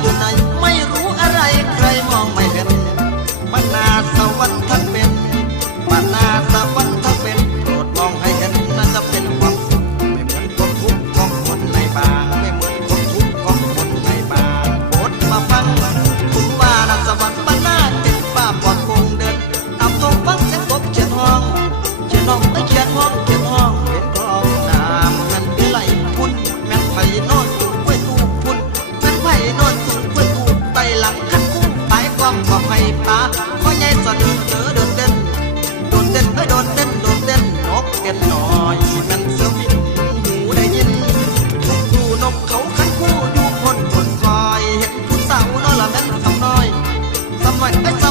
อยู่ไหนไม่รู้อะไรใครมองไม่เห็นบ้านนาสวรรค์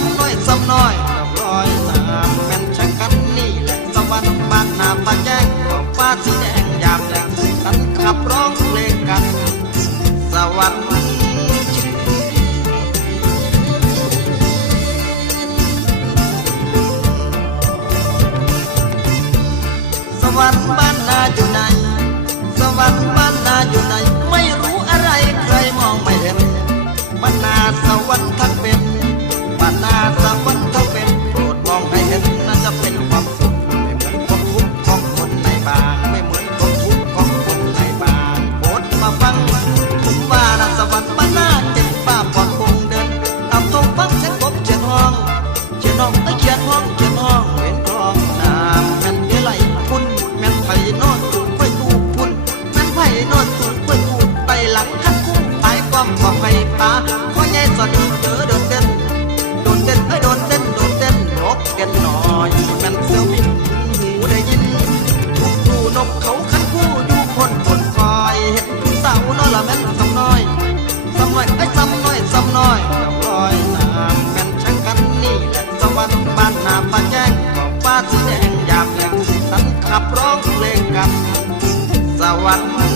ำน้อยซ้ำน้อยซ้ำน้อยดอกร้อยน้ำแม่นชักกันนี่แหละสวรรค์บ้านนาบ้านแจ้งของฟ้าสีแดงยามแลงสีสันขับร้องเพลงกัน สวรรค์สวรรค์บ้านนาอยู่ไหนสวรรค์บ้าน ปลายความกว่าไผ่ปลาขอใหญ่สะเดินเจอเดินเต้นโดนเต้นเอ้ยโดนเต้นโดนเต้นนกเต้นหน่อยม่นเสียวบินหูได้ยินทุกคู่นกเขาคันคู่อยู่คนคนคอยเห็นผู้สาวนอนละแม่นซ้ำน้อยซ้ำน้อยไอ้ยซ้ำน้อยซ้ำน้อยลอยน้ำแม่นช่างกันนี่แหละสวรรค์บ้านนาบ้าแจ้งของฟ้าสีแดงยามแลงสันขับร้องเพลงกันสวรรค์